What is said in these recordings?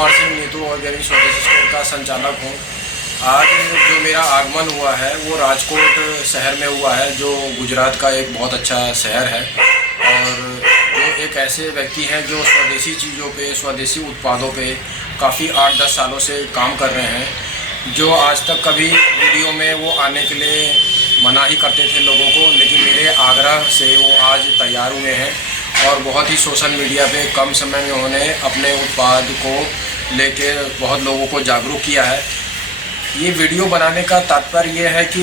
Kumar Singh Neetu organic स्वदेशी store का संचालक हूँ। आज जो मेरा आगमन हुआ है वो राजकोट शहर में हुआ है, जो गुजरात का एक बहुत अच्छा शहर है और जो एक ऐसे व्यक्ति हैं जो स्वदेशी चीज़ों पे, स्वदेशी उत्पादों पे काफ़ी 8-10 सालों से काम कर रहे हैं, जो आज तक कभी वीडियो में वो आने के लिए मना ही करते थे लोगों को, लेकिन मेरे आग्रह से वो आज तैयार हुए हैं और बहुत ही सोशल मीडिया पे कम समय में उन्होंने अपने उत्पाद को लेके बहुत लोगों को जागरूक किया है। ये वीडियो बनाने का तात्पर्य ये है कि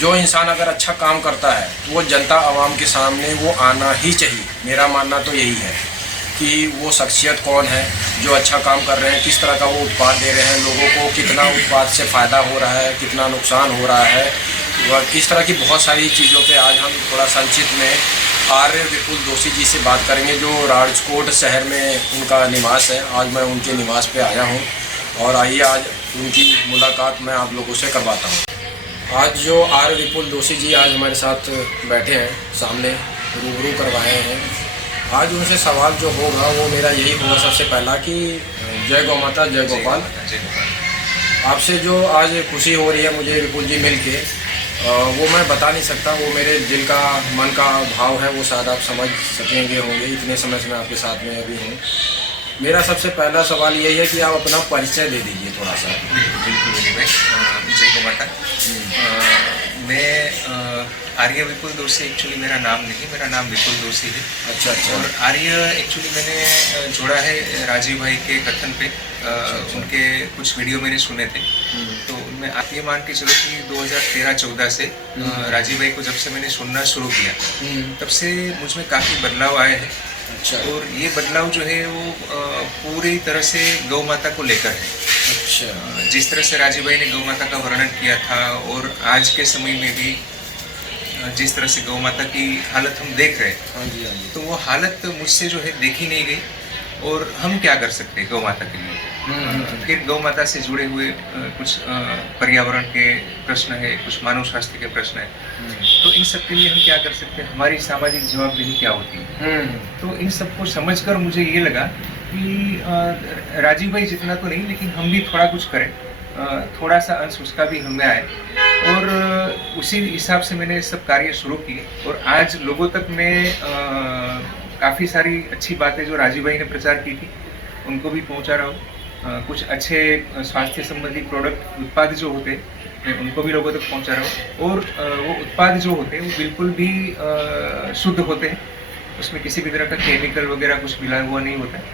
जो इंसान अगर अच्छा काम करता है तो वो जनता आवाम के सामने वो आना ही चाहिए। मेरा मानना तो यही है कि वो शख्सियत कौन है जो अच्छा काम कर रहे हैं, किस तरह का वो उत्पाद दे रहे हैं, लोगों को कितना उत्पाद से फ़ायदा हो रहा है, कितना नुकसान हो रहा है, वह इस तरह की बहुत सारी चीज़ों पे आज हम थोड़ा संक्षिप्त में आर्य विपुल जोशी जी से बात करेंगे, जो राजकोट शहर में उनका निवास है। आज मैं उनके निवास पे आया हूँ और आइए आज उनकी मुलाकात मैं आप लोगों से करवाता हूँ। आज जो आर्य विपुल जोशी जी आज हमारे साथ बैठे हैं, सामने रूबरू करवाए हैं। आज उनसे सवाल जो होगा वो मेरा यही होगा सबसे पहला कि जय गौ माता, जय गोपाल। आपसे जो आज खुशी हो रही है मुझे विपुल जी मिल के, वो मैं बता नहीं सकता, वो मेरे दिल का, मन का भाव है, वो शायद आप समझ सकेंगे होंगे, इतने समय से मैं आपके साथ में अभी हूँ। मेरा सबसे पहला सवाल यही है कि आप अपना परिचय दे दीजिए थोड़ा सा। बिल्कुल भाई, जय गौ माता। मैं आर्य विपुल जोशी, एक्चुअली मेरा नाम नहीं, मेरा नाम विपुल जोशी है। अच्छा अच्छा। और आर्य एक्चुअली मैंने जोड़ा है राजीव भाई के कथन पे। उनके कुछ वीडियो मैंने सुने थे, तो उनमें आप ये मान के चलो कि 2013-14 से राजीव भाई को जब से मैंने सुनना शुरू किया तब से मुझ में काफ़ी बदलाव आए हैं। अच्छा। और ये बदलाव जो है वो पूरी तरह से गौ माता को लेकर है। अच्छा। जिस तरह से राजीव भाई ने गौ माता का वर्णन किया था और आज के समय में भी जिस तरह से गौ माता की हालत हम देख रहे हैं, हाँ जी हाँ जी, तो वो हालत मुझसे जो है देखी नहीं गई। और हम क्या कर सकते हैं गौ माता के लिए? फिर गौ माता से जुड़े हुए कुछ पर्यावरण के प्रश्न है, कुछ मानव स्वास्थ्य के प्रश्न है, तो इन सब के लिए हम क्या कर सकते हैं, हमारी सामाजिक जवाबदेही क्या होती है। तो इन सबको समझकर मुझे ये लगा कि राजीव भाई जितना तो नहीं, लेकिन हम भी थोड़ा कुछ करें, थोड़ा सा अंश उसका भी हमें आए। और उसी हिसाब से मैंने सब कार्य शुरू किए और आज लोगों तक मैं काफ़ी सारी अच्छी बातें जो राजीव भाई ने प्रचार की थी उनको भी पहुंचा रहा हूँ। कुछ अच्छे स्वास्थ्य संबंधी प्रोडक्ट, उत्पाद जो होते हैं मैं उनको भी लोगों तक पहुंचा रहा हूँ। और वो उत्पाद जो होते हैं वो बिल्कुल भी शुद्ध होते हैं, उसमें किसी भी तरह का केमिकल वगैरह कुछ मिला हुआ नहीं होता है।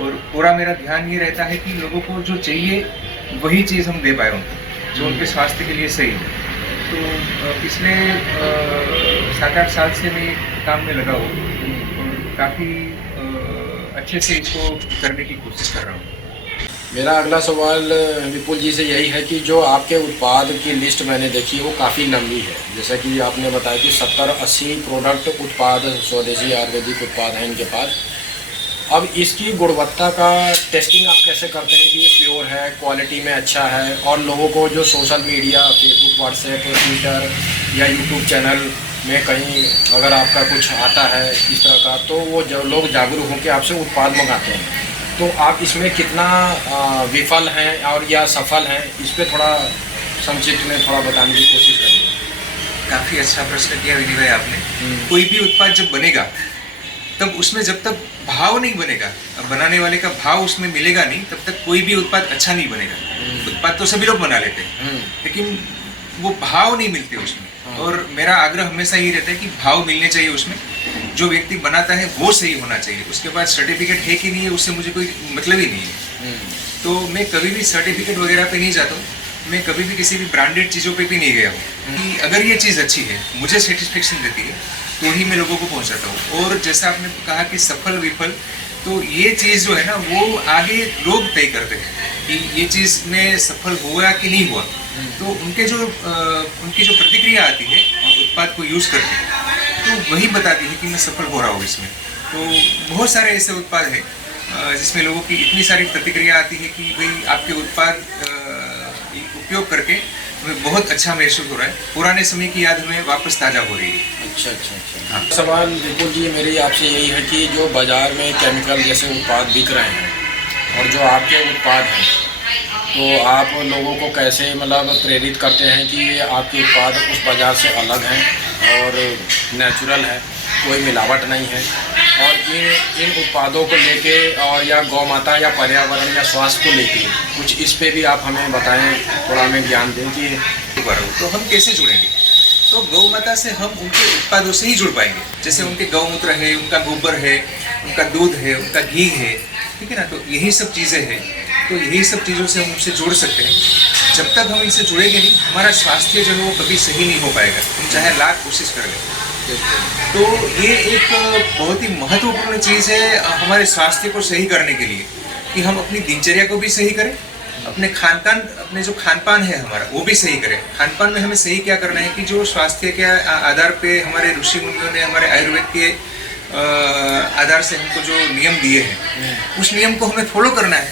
और पूरा मेरा ध्यान ये रहता है कि लोगों को जो चाहिए वही चीज़ हम दे पाए उनको, जो उनके स्वास्थ्य के लिए सही है। तो पिछले 7-8 साल से मैं काम में लगा हूँ और काफ़ी अच्छे से इसको करने की कोशिश कर रहा हूँ। मेरा अगला सवाल विपुल जी से यही है कि जो आपके उत्पाद की लिस्ट मैंने देखी वो काफ़ी लंबी है। जैसा कि आपने बताया कि 70-80 प्रोडक्ट उत्पाद, स्वदेशी आयुर्वेदिक उत्पाद हैं इनके पास। अब इसकी गुणवत्ता का टेस्टिंग आप कैसे करते हैं कि ये प्योर है, क्वालिटी में अच्छा है, और लोगों को जो social media, Facebook, WhatsApp, Twitter या यूट्यूब चैनल में कहीं अगर आपका कुछ आता है इस तरह का, तो वो जो लोग जागरूक होकर आपसे उत्पाद मंगाते हैं, तो आप इसमें कितना विफल हैं और या सफल हैं, इस पर थोड़ा संक्षिप्त में थोड़ा बताने की कोशिश करिए। काफ़ी अच्छा प्रश्न किया विनय भाई आपने। कोई भी उत्पाद जब बनेगा तब उसमें जब तक भाव नहीं बनेगा, बनाने वाले का भाव उसमें मिलेगा नहीं, तब तक कोई भी उत्पाद अच्छा नहीं बनेगा। उत्पाद तो सभी लोग बना लेते हैं, लेकिन वो भाव नहीं मिलते उसमें। और मेरा आग्रह हमेशा ये रहता है कि भाव मिलने चाहिए उसमें, जो व्यक्ति बनाता है वो सही होना चाहिए। उसके बाद सर्टिफिकेट है कि नहीं है उससे मुझे कोई मतलब ही नहीं है। तो मैं कभी भी सर्टिफिकेट वगैरह पे नहीं जाता हूँ, मैं कभी भी किसी भी ब्रांडेड चीज़ों पे भी नहीं गया हूँ। कि अगर ये चीज़ अच्छी है, मुझे सेटिस्फेक्शन देती है, तो ही मैं लोगों को पहुँचाता हूँ। और जैसा आपने कहा कि सफल विफल, तो ये चीज़ जो है ना वो आगे लोग तय करते हैं कि ये चीज़ में सफल हुआ कि नहीं हुआ। तो उनकी जो प्रतिक्रिया आती है उत्पाद को यूज़ करके, तो वही बताती है कि मैं सफल हो रहा हूँ इसमें। तो बहुत सारे ऐसे उत्पाद हैं जिसमें लोगों की इतनी सारी प्रतिक्रिया आती है कि भाई आपके उत्पाद उपयोग करके हमें बहुत अच्छा महसूस हो रहा है, पुराने समय की याद हमें वापस ताज़ा हो रही है। अच्छा अच्छा अच्छा। हाँ। सवाल विपुल जी मेरी आपसे यही है कि जो बाज़ार में केमिकल जैसे उत्पाद बिक रहे हैं, और जो आपके उत्पाद हैं, तो आप लोगों को कैसे मतलब प्रेरित करते हैं कि ये आपके उत्पाद उस बाज़ार से अलग हैं और नेचुरल है, कोई मिलावट नहीं है, और इन उत्पादों को लेके और या गौ माता या पर्यावरण या स्वास्थ्य को लेके कुछ इस पे भी आप हमें बताएं, थोड़ा हमें ज्ञान दें कि तो हम कैसे जुड़ेंगे? तो गौ माता से हम उनके उत्पादों से ही जुड़ पाएंगे। जैसे उनके गौमूत्र है, उनका गोबर है, उनका दूध है, उनका घी है, ठीक है ना। तो यही सब चीज़ें हैं, तो यही सब चीज़ों से हम उनसे जुड़ सकते हैं। जब तक हम इनसे जुड़ेंगे नहीं, हमारा स्वास्थ्य जो है वो कभी सही नहीं हो पाएगा, हम चाहे लाख कोशिश कर लें। तो ये एक बहुत ही महत्वपूर्ण चीज़ है हमारे स्वास्थ्य को सही करने के लिए, कि हम अपनी दिनचर्या को भी सही करें, अपने अपने जो खान पान है हमारा वो भी सही करें। खान पान में हमें सही क्या करना है कि जो स्वास्थ्य के आधार पे हमारे ऋषि मुनियों ने हमारे आयुर्वेद के आधार से हमको जो नियम दिए हैं, उस नियम को हमें फॉलो करना है।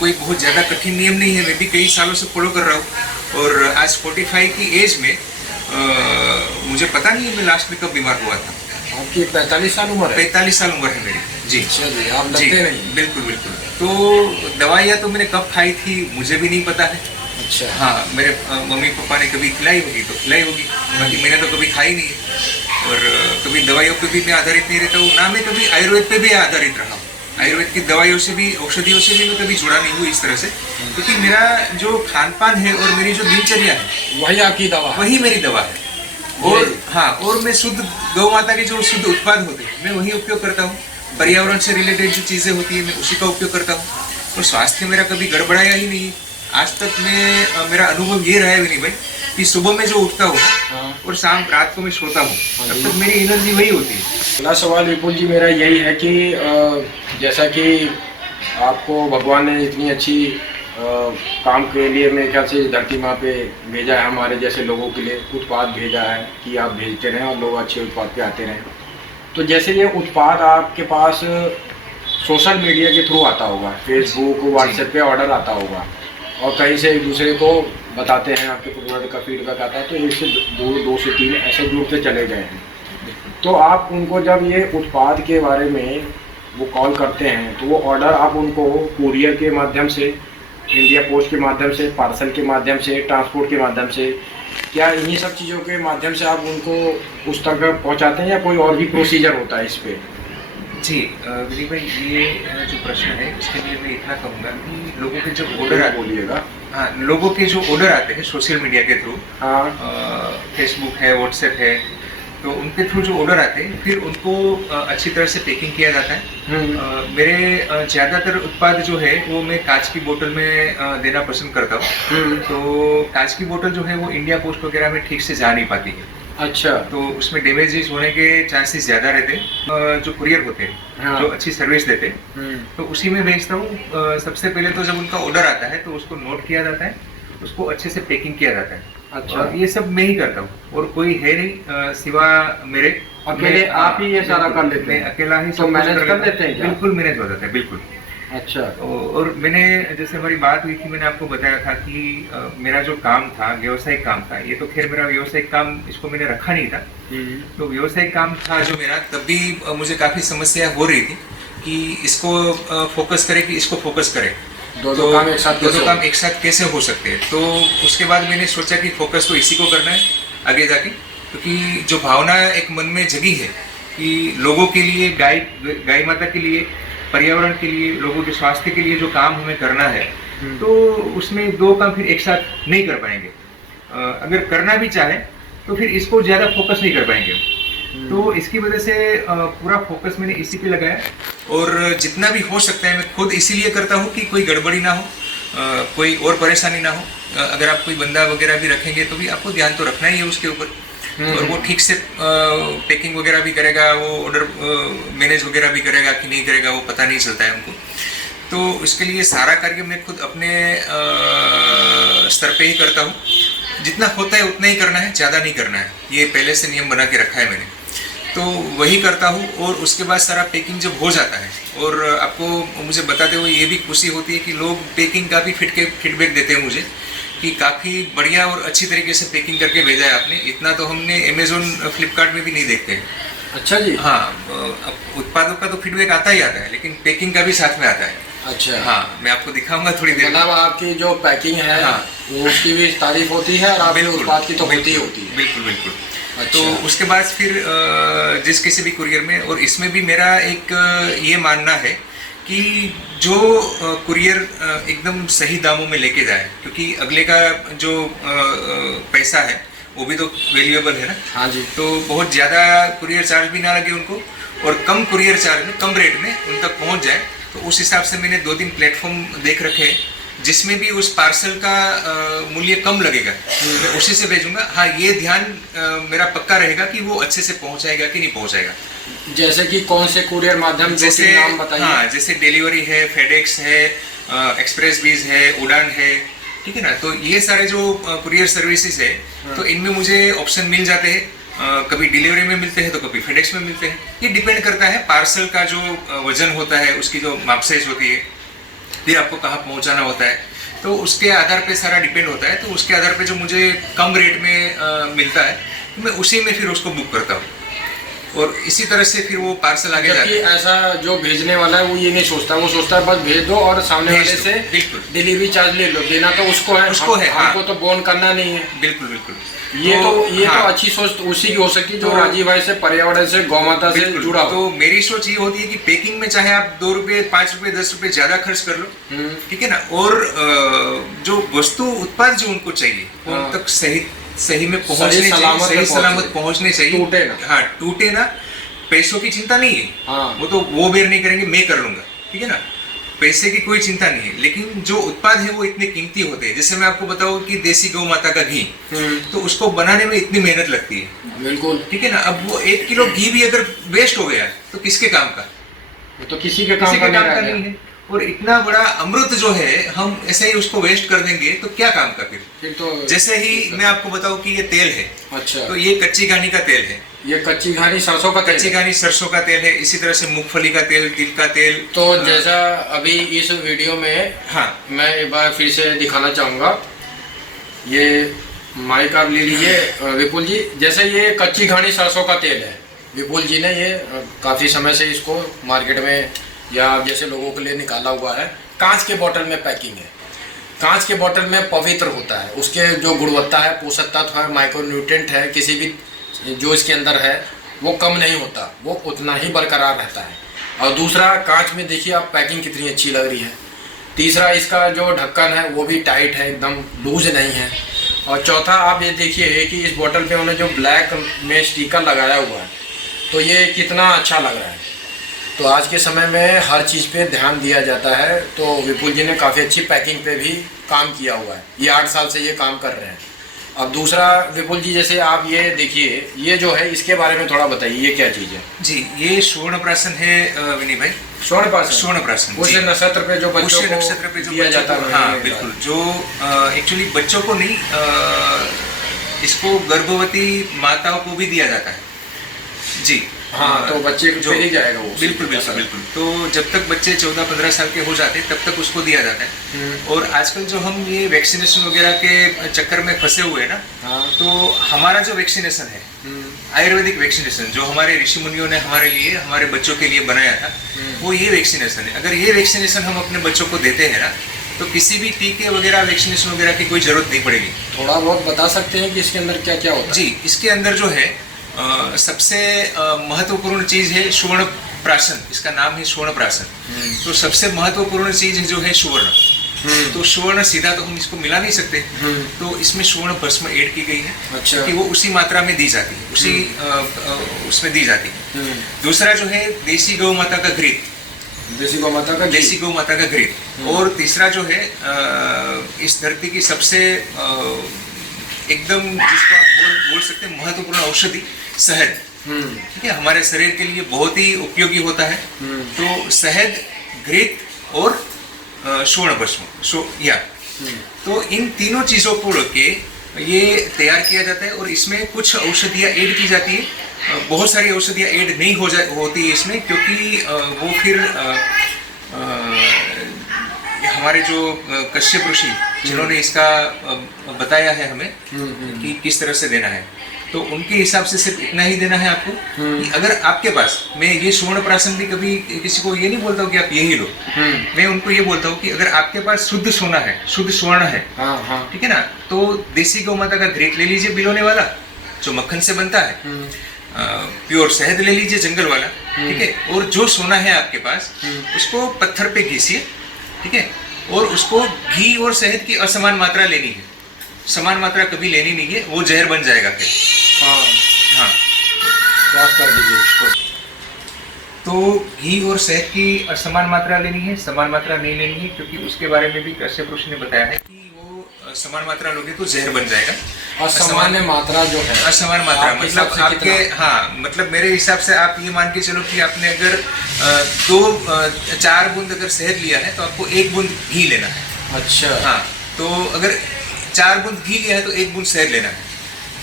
कोई बहुत ज़्यादा कठिन नियम नहीं है, मैं भी कई सालों से फॉलो कर रहा हूँ। और आज 45 की एज में मुझे पता नहीं मैं लास्ट में कब बीमार हुआ था। आपकी 45 साल उम्र है? 45 साल उम्र है मेरी जी। अच्छा जी, आप लगते नहीं। बिल्कुल बिल्कुल। तो दवाइयाँ तो मैंने कब खाई थी मुझे भी नहीं पता है। अच्छा। हाँ, मेरे मम्मी पापा ने कभी खिलाई होगी तो खिलाई होगी, बाकी मैंने तो कभी खाई नहीं है। और कभी दवाइयों पे भी मैं आधारित नहीं रहता हूँ, ना मैं कभी आयुर्वेद पे भी आधारित रहा हूँ। आयुर्वेद की दवाइयों से भी, औषधियों से भी मैं कभी जुड़ा नहीं हूँ इस तरह से, क्योंकि मेरा जो खान पान है और मेरी जो दिनचर्या है वही आपकी दवा, वही मेरी दवा है। और हाँ, और मैं शुद्ध गौ माता के जो शुद्ध उत्पाद होते हैं मैं वही उपयोग करता हूँ। पर्यावरण से रिलेटेड जो चीज़ें होती है मैं उसी का उपयोग करता हूँ। तो स्वास्थ्य मेरा कभी गड़बड़ाया ही नहीं। आज तक मेरा अनुभव ये रहा है विनय भाई कि सुबह में जो उठता हूँ और शाम रात को मैं सोता हूँ, तब तक मेरी एनर्जी वही होती है। अगला सवाल विपुल जी मेरा यही है कि जैसा कि आपको भगवान ने इतनी अच्छी काम के लिए मेरे ख्याल से धरती माँ पे भेजा है, हमारे जैसे लोगों के लिए उत्पाद भेजा है कि आप भेजते रहें और लोग अच्छे उत्पाद पे आते रहें। तो जैसे ये उत्पाद आपके पास सोशल मीडिया के थ्रू आता होगा, फेसबुक व्हाट्सएप पे ऑर्डर आता होगा और कहीं से एक दूसरे को बताते हैं, आपके प्रोडक्ट का फीडबैक आता है, तो एक से दो से तीन ऐसे जुड़ते चले गए हैं। तो आप उनको जब ये उत्पाद के बारे में वो कॉल करते हैं तो वो ऑर्डर आप उनको कुरियर के माध्यम से, इंडिया पोस्ट के माध्यम से, पार्सल के माध्यम से, ट्रांसपोर्ट के माध्यम से, क्या इन्हीं सब चीज़ों के माध्यम से आप उनको उस तक पहुंचाते हैं या कोई और भी प्रोसीजर होता है इस पे? जी विनय भाई, ये जो प्रश्न है इसके लिए मैं इतना कहूँगा कि लोगों के जब ऑर्डर बोलिएगा, हाँ, लोगों के जो ऑर्डर आते हैं सोशल मीडिया के थ्रू, हाँ, फेसबुक है, व्हाट्सएप है, तो उनके थ्रू जो ऑर्डर आते हैं फिर उनको अच्छी तरह से पैकिंग किया जाता है। मेरे ज़्यादातर उत्पाद जो है वो मैं कांच की बोतल में देना पसंद करता हूँ। तो कांच की बोतल जो है वो इंडिया पोस्ट वगैरह में ठीक से जा नहीं पाती है। अच्छा। तो उसमें डैमेजेस होने के चांसेस ज़्यादा रहते हैं। जो कुरियर होते हैं, हाँ, जो अच्छी सर्विस देते हैं, तो उसी में भेजता हूँ। सबसे पहले तो जब उनका ऑर्डर आता है तो उसको नोट किया जाता है, उसको अच्छे से पैकिंग किया जाता है। अच्छा। और ये सब मैं ही करता हूँ और कोई है नहीं सिवा मेरे। अकेले आप ही ये सारा कर लेते हैं? अकेला ही तो मैनेज कर लेते हैं क्या? बिल्कुल मैनेज हो जाता है, बिल्कुल। अच्छा। और मैंने, जैसे हमारी बात हुई थी, मैंने आपको बताया था कि मेरा जो काम था व्यावसायिक काम था। ये तो खैर मेरा व्यावसायिक काम, इसको मैंने रखा नहीं था। तो व्यावसायिक काम था जो मेरा, तब भी मुझे काफ़ी समस्या हो रही थी कि इसको फोकस करे कि इसको फोकस करे, दो काम एक साथ कैसे हो सकते हैं। तो उसके बाद मैंने सोचा कि फोकस तो इसी को करना है आगे जाके, क्योंकि जो भावना एक मन में जगी है कि लोगों के लिए, गाय माता के लिए, पर्यावरण के लिए, लोगों के स्वास्थ्य के लिए जो काम हमें करना है, तो उसमें दो काम फिर एक साथ नहीं कर पाएंगे। अगर करना भी चाहे तो फिर इसको ज़्यादा फोकस नहीं कर पाएंगे। तो इसकी वजह से पूरा फोकस मैंने इसी पे लगाया और जितना भी हो सकता है मैं खुद इसीलिए करता हूँ कि कोई गड़बड़ी ना हो, कोई और परेशानी ना हो। अगर आप कोई बंदा वगैरह भी रखेंगे तो भी आपको ध्यान तो रखना ही है उसके ऊपर, और वो ठीक से पैकिंग वगैरह भी करेगा, वो ऑर्डर मैनेज वगैरह भी करेगा कि नहीं करेगा वो पता नहीं चलता है हमको। तो इसके लिए सारा कार्य मैं खुद अपने स्तर पे ही करता हूँ। जितना होता है उतना ही करना है, ज़्यादा नहीं करना है, ये पहले से नियम बना के रखा है मैंने। तो वही करता हूँ और उसके बाद सारा पैकिंग जब हो जाता है, और आपको मुझे बताते हुए ये भी खुशी होती है कि लोग पैकिंग का भी फीडबैक देते हैं मुझे कि काफ़ी बढ़िया और अच्छी तरीके से पैकिंग करके भेजा है आपने। इतना तो हमने अमेज़ोन, फ्लिपकार्ट में भी नहीं देखते हैं। अच्छा जी। हाँ, उत्पादों का तो फीडबैक आता ही आता है, लेकिन पैकिंग का भी साथ में आता है। अच्छा। हाँ, मैं आपको दिखाऊंगा थोड़ी देर में। मतलब आपकी जो पैकिंग है, हाँ। वो उसकी भी तारीफ होती है और आपके बिल्कुल, उत्पाद की तो होती ही बिल्कुल, होती है। बिल्कुल बिल्कुल। अच्छा। तो उसके बाद फिर जिस किसी भी कुरियर में, और इसमें भी मेरा एक ये मानना है कि जो कुरियर एकदम सही दामों में लेके जाए, क्योंकि अगले का जो पैसा है वो भी तो वैल्यूएबल है ना। हाँ जी। तो बहुत ज़्यादा कुरियर चार्ज भी ना लगे उनको, और कम कुरियर चार्ज में, कम रेट में उन तक पहुंच जाए। तो उस हिसाब से मैंने 2-3 प्लेटफॉर्म देख रखे हैं जिसमें भी उस पार्सल का मूल्य कम लगेगा, मैं उसी से भेजूंगा। हाँ, ये ध्यान मेरा पक्का रहेगा कि वो अच्छे से पहुंचाएगा कि नहीं पहुंचाएगा। जैसे कि कौन से कुरियर माध्यम, जैसे नाम बताइए। हाँ, जैसे डिलीवरी है, फेडेक्स है, एक्सप्रेस बीज है, उड़ान है, ठीक है ना। तो ये सारे जो कुरियर सर्विसेज है, तो इनमें मुझे ऑप्शन मिल जाते हैं। कभी डिलीवरी में मिलते हैं तो कभी फेडेक्स में मिलते हैं। ये डिपेंड करता है पार्सल का जो वजन होता है, उसकी जो मापसाइज होती है, फिर आपको कहाँ पहुँचाना होता है, तो उसके आधार पे सारा डिपेंड होता है। तो उसके आधार पे जो मुझे कम रेट में मिलता है, मैं उसी में फिर उसको बुक करता हूँ, और इसी तरह से फिर वो पार्सल आगे जाता जबकि है। ऐसा जो भेजने वाला है वो ये नहीं सोचता, वो सोचता है बस भेज दो और सामने भेज वाले दो, से बिल्कुल। डिलीवरी चार्ज ले लो, देना तो उसको है, उसको है, हाँ। हमको तो बोन करना नहीं है। बिल्कुल बिल्कुल। ये तो हाँ, अच्छी सोच तो उसी की हो सकती है जो तो- राजीव भाई से, पर्यावरण से, गौमाता से बिल्कुल। जुड़ा हो। तो मेरी सोच ये होती है कि पैकिंग में चाहे आप 2 रुपये, 5 रुपये, 10 रुपये ज्यादा खर्च कर लो, ठीक है ना, और जो वस्तु उत्पाद जो उनको चाहिए वो उन तक सही में पहुंचने चाहिए, सही सलामत पहुंचने चाहिए। टूटे ना। हाँ, टूटे ना। पैसों की चिंता नहीं है, हाँ। वो तो वो बेर नहीं करेंगे, मैं कर लूंगा, ठीक है ना। पैसे की कोई चिंता नहीं है, लेकिन जो उत्पाद है वो इतने कीमती होते हैं। जैसे मैं आपको बताऊं कि देसी गौ माता का घी, तो उसको बनाने में इतनी मेहनत लगती है, बिल्कुल, ठीक है ना। अब वो 1 किलो घी भी अगर वेस्ट हो गया तो किसके काम का? वो तो किसी के काम का नहीं है। और इतना बड़ा अमृत जो है, हम ऐसे ही उसको वेस्ट कर देंगे तो क्या काम का फिर तो जैसे ही मैं आपको बताऊं कि ये तेल है, अच्छा, तो ये कच्ची घानी का तेल है, ये कच्ची घानी सरसों का तेल कच्ची है। घानी सरसों का तेल है, इसी तरह से मूंगफली का तेल, तिल का तेल। तो जैसा अभी इस वीडियो में, हाँ, मैं एक बार फिर से दिखाना चाहूँगा, ये माइक आप ले लीजिए विपुल जी। जैसे ये कच्ची घानी सरसों का तेल है, विपुल जी ने ये काफ़ी समय से इसको मार्केट में या जैसे लोगों के लिए निकाला हुआ है। कांच के बोतल में पैकिंग है, कांच के बोतल में पवित्र होता है, उसके जो गुणवत्ता है, पोषक तत्व है, माइक्रोन्यूट्रिएंट है, किसी भी जो इसके अंदर है वो कम नहीं होता, वो उतना ही बरकरार रहता है। और दूसरा, कांच में देखिए आप पैकिंग कितनी अच्छी लग रही है। तीसरा, इसका जो ढक्कन है वो भी टाइट है, एकदम लूज नहीं है। और चौथा, आप ये देखिए कि इस बोतल पे उन्होंने जो ब्लैक में स्टिकर लगाया हुआ है, तो ये कितना अच्छा लग रहा है। तो आज के समय में हर चीज़ पे ध्यान दिया जाता है, तो विपुल जी ने काफ़ी अच्छी पैकिंग पे भी काम किया हुआ है। ये 8 साल से ये काम कर रहे हैं। अब दूसरा, विपुल जी जैसे आप ये देखिए, ये जो है इसके बारे में थोड़ा बताइए, ये क्या चीज़ है? जी, ये स्वर्ण प्राशन है विनय भाई। स्वर्ण प्राशन, स्वर्ण प्राशन उस नक्षत्र पे जो बच्चों को नक्षत्र पे जो दिया जाता है। हाँ बिल्कुल, जो एक्चुअली बच्चों को नहीं, इसको गर्भवती माताओं को भी दिया जाता है जी। हाँ, तो बच्चे जो ही जाएगा वो। बिल्कुल बिल्कुल बिल्कुल। तो जब तक बच्चे 14-15 साल के हो जाते हैं तब तक उसको दिया जाता है। और आजकल जो हम ये वैक्सीनेशन वगैरह के चक्कर में फंसे हुए हैं ना, हाँ। तो हमारा जो वैक्सीनेशन है, आयुर्वेदिक वैक्सीनेशन जो हमारे ऋषि मुनियों ने हमारे लिए, हमारे बच्चों के लिए बनाया था, वो ये वैक्सीनेशन है। अगर ये वैक्सीनेशन हम अपने बच्चों को देते हैं ना, तो किसी भी टीके वगैरह, वैक्सीनेशन वगैरह की कोई जरूरत नहीं पड़ेगी। थोड़ा बहुत बता सकते हैं कि इसके अंदर क्या क्या होता है? जी, इसके अंदर जो है सबसे महत्वपूर्ण चीज है स्वर्ण प्राशन। इसका नाम है स्वर्ण प्राशन। तो सबसे महत्वपूर्ण चीज जो है स्वर्ण। तो स्वर्ण सीधा तो हम इसको मिला नहीं सकते, तो इसमें स्वर्ण भस्म ऐड की गई है। अच्छा। कि वो उसी मात्रा में दी जाती है, उसी उसमें दी जाती है। दूसरा जो है देसी गौ माता का घृत, देसी गौ माता का देसी गौ माता का घृत। और तीसरा जो है इस धरती की सबसे एकदम जिसको आप बोल सकते हैं महत्वपूर्ण औषधि, शहद। ठीक है, हमारे शरीर के लिए बहुत ही उपयोगी होता है। तो शहद, घृत और स्वर्ण भस्म, तो इन तीनों चीजों को लेके ये तैयार किया जाता है। और इसमें कुछ औषधियाँ ऐड की जाती है, बहुत सारी औषधियाँ ऐड नहीं होती है इसमें, क्योंकि वो फिर हमारे जो कश्यप ऋषि जिन्होंने इसका बताया है हमें कि किस तरह से देना है, तो उनके हिसाब से सिर्फ इतना ही देना है आपको कि अगर आपके पास, मैं ये स्वर्ण प्राशन भी कभी किसी को ये नहीं बोलता हूँ कि आप यही लो, मैं उनको ये बोलता हूँ कि अगर आपके पास शुद्ध सोना है, शुद्ध स्वर्ण है, ठीक है ना, तो देसी गौ माता का ग्रेट ले लीजिए बिलोने वाला जो मक्खन से बनता है, प्योर शहद ले लीजिए जंगल वाला, ठीक है, और जो सोना है आपके पास उसको पत्थर पे घिसिए, ठीक है, और उसको घी और शहद की असमान मात्रा लेनी है, समान मात्रा कभी लेनी नहीं है, वो जहर बन जाएगा फिर। हाँ, क्रॉस कर दीजिए उसको। तो घी और शहद की असमान मात्रा लेनी है, समान मात्रा नहीं लेनी है, क्योंकि उसके बारे में भी कश्यप ऋषि ने बताया है कि वो समान मात्रा लोगे तो जहर बन जाएगा। असामान्य मात्रा जो है, असमान मात्रा मतलब आपके, हाँ, मतलब मेरे हिसाब से आप ये मान के चलो कि आपने अगर 4 बूंद अगर शहद लिया है तो आपको 1 बूंद घी लेना है। अच्छा। हाँ, तो अगर 4 बूंद घी लिया है तो 1 बूंद शहद लेना है,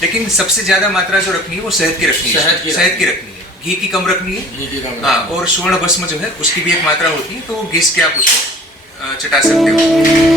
लेकिन सबसे ज्यादा मात्रा जो रखनी है वो शहद की रखनी है, शहद की रखनी है, घी की कम रखनी है, घी की कम। हाँ, और स्वर्ण भस्म जो है उसकी भी एक मात्रा होती है, तो घिस के आप उसको चटा सकते हो।